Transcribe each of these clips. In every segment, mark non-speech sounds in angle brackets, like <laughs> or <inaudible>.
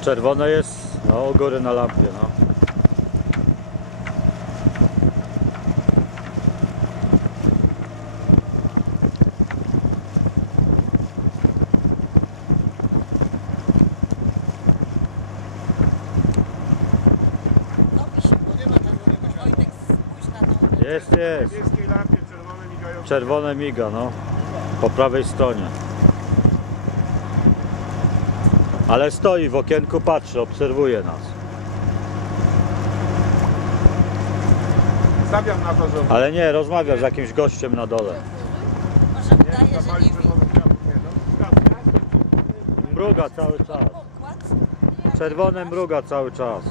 Czerwone jest, no góry na lampie, no. Jest, jest. Czerwone miga, no. Po prawej stronie. Ale stoi w okienku, patrzy, obserwuje nas. Stawiam na to, że Ale nie, rozmawia z jakimś gościem na dole. Może że nie widzi. no. Mruga cały czas. Czerwone mruga cały czas.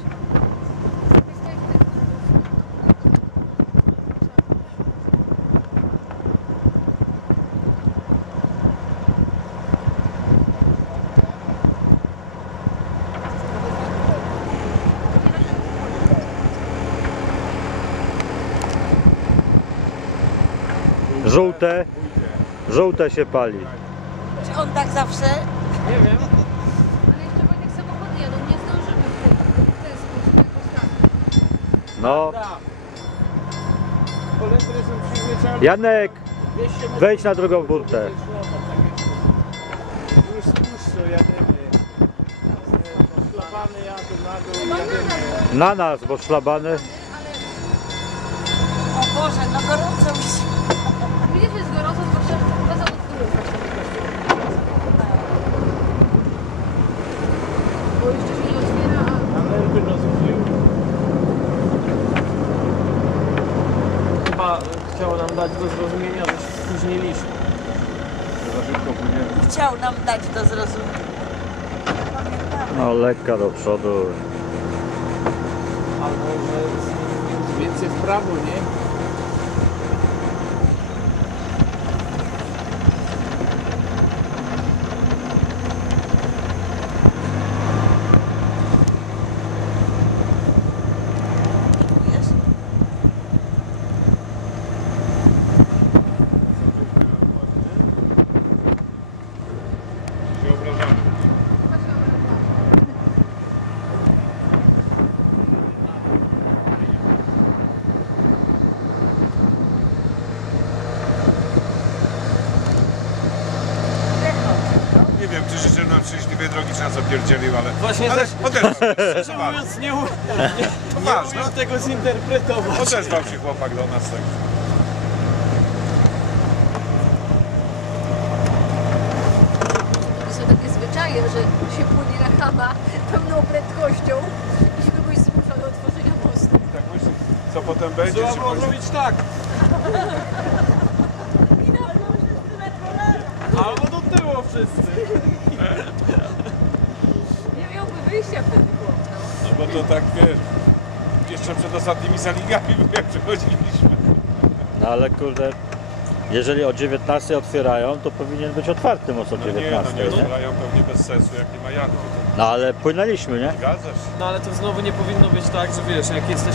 Żółte, żółte się pali. Czy on tak zawsze? Ale jeszcze Wojtek samochody jadą, nie zdążymy w ten, w ten sposób jak ostatnio. No, Kolendry są przyzwyczajone. Janek, wejdź na drugą burtę. Już spuszczą, jadymy. Szlabany jadą na dół. Na nas, bo szlabany. O Boże, no gorąco mi się. Widzisz, że jest gorąco, to trzeba chyba za Bo jeszcze się nie otwiera, nerwy rozumieją. Chyba chciało nam dać do zrozumienia, że się spóźniliśmy. Za szybko płyniemy. Chciał nam dać do zrozumienia. No, lekka do przodu. Albo że więcej w prawo, nie? Wiesz? Się obrażamy. Nie wiem, nam szczęśliwej drogi, czy nas opierdzielił, ale... Właśnie ale też- odezwał, <laughs> Szczerze mówiąc, nie, u... to <laughs> nie ważne. umiem tego zinterpretować. Odezwał się chłopak do nas, tak. Są takie zwyczaje, że się płynie na chama pełną prędkością i się kogoś zmusza do otworzenia mostu. Tak myślę, co potem będzie, Trzeba było zrobić tak. <laughs> Albo do wszyscy. Nie miałby wyjścia wtedy chłop. No bo to tak, wiesz, jeszcze przed ostatnimi zaligami, jak przechodziliśmy. No ale kurde, jeżeli o 19 otwierają, to powinien być otwarty most o No nie, 19, no nie nie? otwierają pewnie bez sensu, jak nie ma jadu. No ale płynęliśmy, nie? Zgadzasz się. No ale to znowu nie powinno być tak, że wiesz, jak jesteś